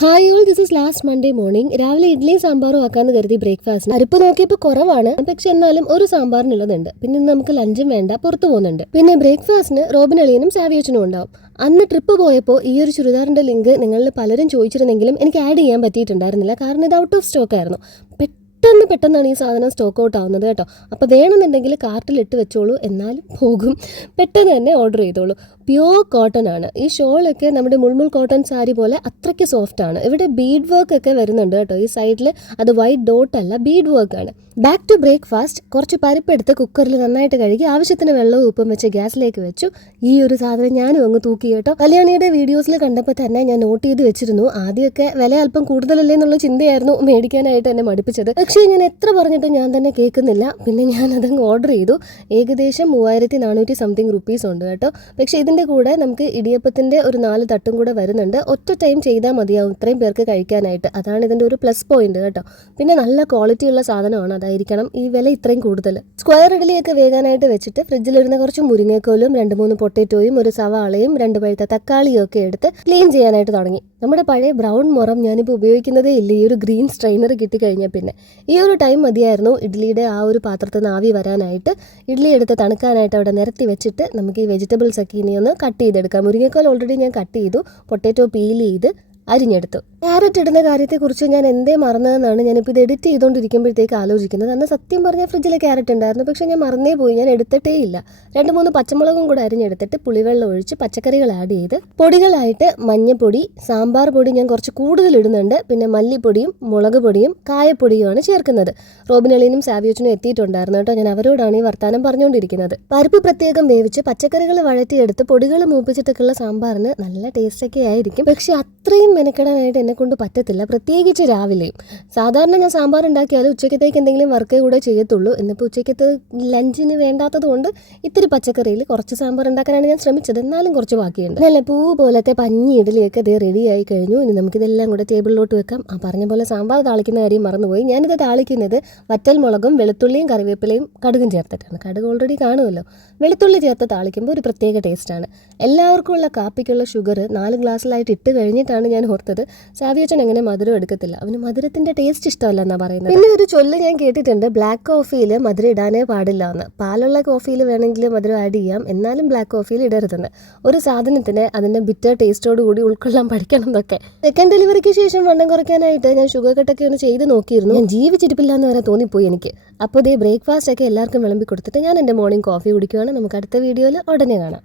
Hi all, this is last Monday morning. രാവിലെ ഇഡ്ഡലിയും സാമ്പാറും ആക്കാന്ന് കരുതി ബ്രേക്ക്ഫാസ്റ്റിന്. അരിപ്പ് നോക്കിയപ്പോൾ കുറവാണ്, പക്ഷെ എന്നാലും ഒരു സാമ്പാറിനുള്ളതുണ്ട്. പിന്നെ നമുക്ക് ലഞ്ചും വേണ്ട, പുറത്തു പോകുന്നുണ്ട്. പിന്നെ ബ്രേക്ക്ഫാസ്റ്റിന് റോബിൻ അളിയനും സാവിയോച്ചനും ഉണ്ടാവും. അന്ന് ട്രിപ്പ് പോയപ്പോൾ ഈ ഒരു ചുരിദാറിന്റെ ലിങ്ക് നിങ്ങളിൽ പലരും ചോദിച്ചിരുന്നെങ്കിലും എനിക്ക് ആഡ് ചെയ്യാൻ പറ്റിയിട്ടുണ്ടായിരുന്നില്ല, കാരണം ഇത് ഔട്ട് ഓഫ് സ്റ്റോക്ക് ആയിരുന്നു. പെട്ടെന്നാണ് ഈ സാധനം സ്റ്റോക്ക് ഔട്ട് ആവുന്നത് കേട്ടോ. അപ്പോൾ വേണമെന്നുണ്ടെങ്കിൽ കാർട്ടിലിട്ട് വെച്ചോളൂ, എന്നാലും പോകും. പെട്ടെന്ന് തന്നെ ഓർഡർ ചെയ്തോളൂ. പ്യോർ കോട്ടൺ ആണ്. ഈ ഷോളൊക്കെ നമ്മുടെ മുൾമുൾ കോട്ടൺ സാരി പോലെ അത്രയ്ക്ക് സോഫ്റ്റ് ആണ്. ഇവിടെ ബീഡ് വർക്ക് ഒക്കെ വരുന്നുണ്ട് കേട്ടോ. ഈ സൈഡിൽ അത് വൈറ്റ് ഡോട്ട് അല്ല, ബീഡ് വർക്ക് ആണ്. Back to breakfast. കുറച്ച് പരിപ്പെടുത്ത് കുക്കറിൽ നന്നായിട്ട് കഴുകി ആവശ്യത്തിന് വെള്ളവും ഉപ്പും വെച്ച് ഗ്യാസിലേക്ക് വെച്ചു. ഈ ഒരു സാധനം ഞാനും അങ്ങ് തൂക്കി കേട്ടോ. കല്യാണിയുടെ വീഡിയോസിൽ കണ്ടപ്പോൾ തന്നെ ഞാൻ നോട്ട് ചെയ്ത് വെച്ചിരുന്നു. ആദ്യമൊക്കെ വില അല്പം കൂടുതലല്ലേ എന്നുള്ള ചിന്തയായിരുന്നു മേടിക്കാനായിട്ട് എന്നെ മടുപ്പിച്ചത്. പക്ഷേ ഞാൻ എത്ര പറഞ്ഞിട്ട് ഞാൻ തന്നെ കേൾക്കുന്നില്ല. പിന്നെ ഞാൻ അതങ്ങ് ഓർഡർ ചെയ്തു. ഏകദേശം 3400 സംതിങ് റുപ്പീസ് ഉണ്ട് കേട്ടോ. പക്ഷേ ഇതിൻ്റെ കൂടെ നമുക്ക് ഇടിയപ്പത്തിൻ്റെ ഒരു 4 തട്ടും കൂടെ വരുന്നുണ്ട്. ഒറ്റ ടൈം ചെയ്താൽ മതിയാവും ഇത്രയും പേർക്ക് കഴിക്കാനായിട്ട്. അതാണ് ഇതിൻ്റെ ഒരു പ്ലസ് പോയിന്റ് കേട്ടോ. പിന്നെ നല്ല ക്വാളിറ്റിയുള്ള സാധനമാണ്, അതായിരിക്കണം ഈ വില ഇത്രയും കൂടുതൽ. സ്ക്വയർ ഇഡലിയൊക്കെ വേകാനായിട്ട് വെച്ചിട്ട് ഫ്രിഡ്ജിലിരുന്ന കുറച്ച് മുരിങ്ങക്കോലും 2-3 പൊട്ടറ്റോയും ഒരു സവാളയും 2 പഴുത്ത തക്കാളിയും ഒക്കെ എടുത്ത് ക്ലീൻ ചെയ്യാനായിട്ട് തുടങ്ങി. നമ്മുടെ പഴയ ബ്രൗൺ മുറം ഞാനിപ്പോൾ ഉപയോഗിക്കുന്നതേ ഇല്ല. ഈ ഒരു ഗ്രീൻ സ്ട്രെയിനർ കിട്ടിക്കഴിഞ്ഞാൽ പിന്നെ ഈ ഒരു ടൈം മതിയായിരുന്നു ഇഡ്ഡലിയുടെ ആ ഒരു പാത്രത്തിൽ നിന്ന് ആവി വരാനായിട്ട്. ഇഡ്ഡലി എടുത്ത് തണുക്കാനായിട്ട് അവിടെ നിരത്തി വെച്ചിട്ട് നമുക്ക് ഈ വെജിറ്റബിൾസ് ഒക്കെ ഇനി ഒന്ന് കട്ട് ചെയ്തെടുക്കാം. മുരിങ്ങക്കോൽ ഓൾറെഡി ഞാൻ കട്ട് ചെയ്തു, പൊട്ടറ്റോ പീൽ ചെയ്ത് അരിഞ്ഞെടുത്തു. ക്യാരറ്റ് ഇടുന്ന കാര്യത്തെക്കുറിച്ച് ഞാൻ എന്തേ മറന്നതെന്നാണ് ഞാനിപ്പോൾ ഇത് എഡിറ്റ് ചെയ്തുകൊണ്ടിരിക്കുമ്പോഴത്തേക്ക് ആലോചിക്കുന്നത്. അന്ന് സത്യം പറഞ്ഞാൽ ഫ്രിഡ്ജിൽ ക്യാരറ്റ് ഉണ്ടായിരുന്നു, പക്ഷേ ഞാൻ മറന്നേ പോയി, ഞാൻ എടുത്തിട്ടേ ഇല്ല. 2-3 പച്ചമുളകും കൂടെ അരിഞ്ഞെടുത്തിട്ട് പുളിവെള്ളം ഒഴിച്ച് പച്ചക്കറികൾ ആഡ് ചെയ്ത് പൊടികളായിട്ട് മഞ്ഞപ്പൊടി, സാമ്പാർ പൊടി ഞാൻ കുറച്ച് കൂടുതൽ ഇടുന്നുണ്ട്. പിന്നെ മല്ലിപ്പൊടിയും മുളക് പൊടിയും കായപ്പൊടിയുമാണ് ചേർക്കുന്നത്. റോബിനളിനും സാവിയോച്ചനും എത്തിയിട്ടുണ്ടായിരുന്നു കേട്ടോ. ഞാൻ അവരോടാണ് ഈ വർത്താനം പറഞ്ഞുകൊണ്ടിരിക്കുന്നത്. പരിപ്പ് പ്രത്യേകം വേവിച്ച് പച്ചക്കറികൾ വഴറ്റിയെടുത്ത് പൊടികൾ മൂപ്പിച്ചിട്ടൊക്കെയുള്ള സാമ്പാറിന് നല്ല ടേസ്റ്റൊക്കെ ആയിരിക്കും. പക്ഷെ അത്രയും മെനക്കെടാനായിട്ട് എന്നെ കൊണ്ട് പറ്റത്തില്ല, പ്രത്യേകിച്ച് രാവിലെയും. സാധാരണ ഞാൻ സാമ്പാർ ഉണ്ടാക്കിയാലും ഉച്ചക്കത്തേക്ക് എന്തെങ്കിലും വർക്ക് കൂടെ ചെയ്യത്തുള്ളൂ. എന്നിപ്പോൾ ഉച്ചക്കത്തെ ലഞ്ചിന് വേണ്ടാത്തത് കൊണ്ട് ഇത്തിരി പച്ചക്കറിയിൽ കുറച്ച് സാമ്പാർ ഉണ്ടാക്കാനാണ് ഞാൻ ശ്രമിച്ചത്. എന്നാലും കുറച്ച് ബാക്കിയുണ്ട്. നല്ല പൂ പോലത്തെ പഞ്ഞി ഇഡലിയൊക്കെ ഇതേ റെഡി ആയി കഴിഞ്ഞു. ഇനി നമുക്കിതെല്ലാം കൂടെ ടേബിളിലോട്ട് വെക്കാം. പറഞ്ഞ പോലെ സാമ്പാർ താളിക്കുന്ന കാര്യം മറന്നുപോയി. ഞാനിത് താളിക്കുന്നത് വറ്റൽ മുളകും വെളുത്തുള്ളിയും കറിവേപ്പിലയും കടുകും ചേർത്തിട്ടാണ്. കടുക് ഓൾറെഡി കാണുമല്ലോ. വെളുത്തുള്ളി ചേർത്ത് താളിക്കുമ്പോൾ ഒരു പ്രത്യേക ടേസ്റ്റാണ്. എല്ലാവർക്കും ഉള്ള കാപ്പിക്കുള്ള ഷുഗർ 4 ഗ്ലാസ്സിലായിട്ട് ഇട്ട് കഴിഞ്ഞിട്ടാണ് ഞാൻ ഓർത്തത് സാവിയോച്ചൻ അങ്ങനെ മധുരം എടുക്കത്തില്ല, അവന് മധുരത്തിന്റെ ടേസ്റ്റ് ഇഷ്ടമല്ല എന്നാ പറയുന്നത്. പിന്നെ ഒരു ചൊല്ല് ഞാൻ കേട്ടിട്ടുണ്ട്, ബ്ലാക്ക് കോഫിയിൽ മധുരം ഇടാനേ പാടില്ല എന്ന്. പാലുള്ള കോഫിയിൽ വേണമെങ്കിൽ മധുരം ആഡ് ചെയ്യാം, എന്നാലും ബ്ലാക്ക് കോഫിയിൽ ഇടരുതെന്ന്. ഒരു സാധനത്തിന് അതിന്റെ ബിറ്റർ ടേസ്റ്റോട് കൂടി ഉൾക്കൊള്ളാൻ പഠിക്കണം എന്നൊക്കെ. സെക്കൻഡ് ഡെലിവറിക്ക് ശേഷം വണ്ണം കുറയ്ക്കാനായിട്ട് ഞാൻ ഷുഗർ കട്ടൊക്കെ ഒന്ന് ചെയ്ത് നോക്കിയിരുന്നു. ഞാൻ ജീവിച്ചിരിപ്പില്ല എന്ന് വരെ തോന്നിപ്പോയി എനിക്ക്. അപ്പോൾ ഇതേ ബ്രേക്ക്ഫാസ്റ്റ് ഒക്കെ എല്ലാവർക്കും വിളമ്പി കൊടുത്തിട്ട് ഞാൻ എൻ്റെ മോർണിംഗ് കോഫി കുടിക്കുകയാണ്. നമുക്ക് അടുത്ത വീഡിയോയിൽ ഉടനെ കാണാം.